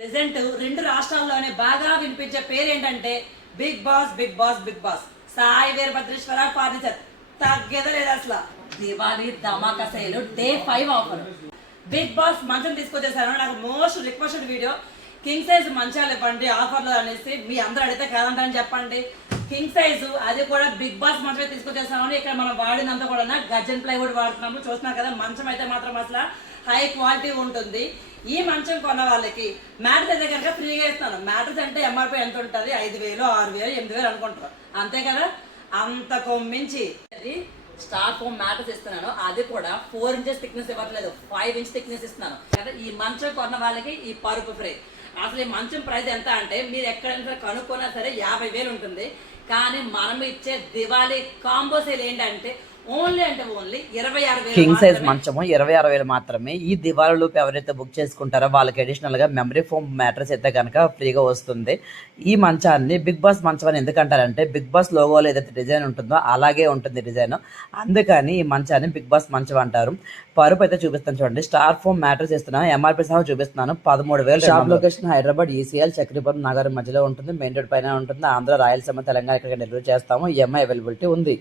Present రెండు రాష్ట్రాల్లోనే బాగా వినిపించే పేరు ఏంటంటే Bigg Boss Bigg Boss Bigg Boss. Sai Veerabhadreshwara furniture తగ్గేదే లేదు అసలు. దివాళీ ధమాకా sale day 5 offer. Bigg Boss మంచం తీసుకొచ్చేసాను. నాకు most requested video king size మంచాలు ఇవ్వండి ఆఫర్లో అనేసి. మీ అందరూ అడిగితే కాదంటారని చెప్పండి. కింగ్ సైజు అది కూడా బిగ్ బాస్ మంచమే తీసుకొచ్చేసామని. ఇక్కడ మనం వాడినంతా కూడా గర్జన్ ప్లైవుడ్ వాడుతున్నాము. చూస్తున్నారు కదా, మంచం అయితే మాత్రం అసలు హై క్వాలిటీ ఉంటుంది. ఈ మంచం కొన్న వాళ్ళకి మ్యాట్రెస్ అయితే కనుక ఫ్రీగా ఇస్తాను. మ్యాట్రెస్ అంటే ఎంఆర్పీ ఎంత ఉంటుంది? 5,000, 6,000, 8,000 అనుకుంటారు, అంతే కదా. అంతకు మించి స్టార్ ఫోమ్ మ్యాట్రెస్ ఇస్తున్నాను. అది కూడా 4 ఇంచెస్ థిక్నెస్ ఇవ్వట్లేదు, 5 ఇంచ్ థిక్నెస్ ఇస్తున్నాను కదా. ఈ మంచం కొన్న వాళ్ళకి ఈ పరుపు ఫ్రీ. అసలు ఈ మంచం ప్రైస్ ఎంత అంటే మీరు ఎక్కడైనా కనుక్కున్నా సరే 50,000 ఉంటుంది. కానీ మనం ఇచ్చే దివాళీ కాంబో సేల్ ఏంటంటే ఓన్లీ 26,000. కింగ్ సైజ్ మంచము 26,000 మాత్రమే. ఈ దివాళీ లోపు ఎవరైతే బుక్ చేసుకుంటారో వాళ్ళకి అడిషనల్ గా మెమరీ ఫోమ్ మ్యాట్రెస్ అయితే కనుక ఫ్రీగా వస్తుంది. ఈ మంచాన్ని బిగ్ బాస్ మంచం అని ఎందుకంటారంటే బిగ్ బాస్ లోగోలో ఏదైతే డిజైన్ ఉంటుందో అలాగే ఉంటుంది డిజైన్, అందుకని ఈ మంచాన్ని బిగ్ బాస్ మంచం అంటారు. పరుపు అయితే చూపిస్తాను చూడండి. స్టార్ ఫోమ్ మ్యాట్రెస్ ఇస్తున్నాను, ఎంఆర్పీ సహా చూపిస్తున్నాను. 13,000. Shop location Hyderabad ECL Chakrapuram నగరం మధ్యలో ఉంటుంది. మెయిన్ రోడ్ పైన ఉంటుంది. ఆంధ్ర, రాయలసీమ, తెలంగాణ ఇక్కడ డెలివరీ చేస్తాము. ఈఎంఐ అవైలబిలిటీ ఉంది.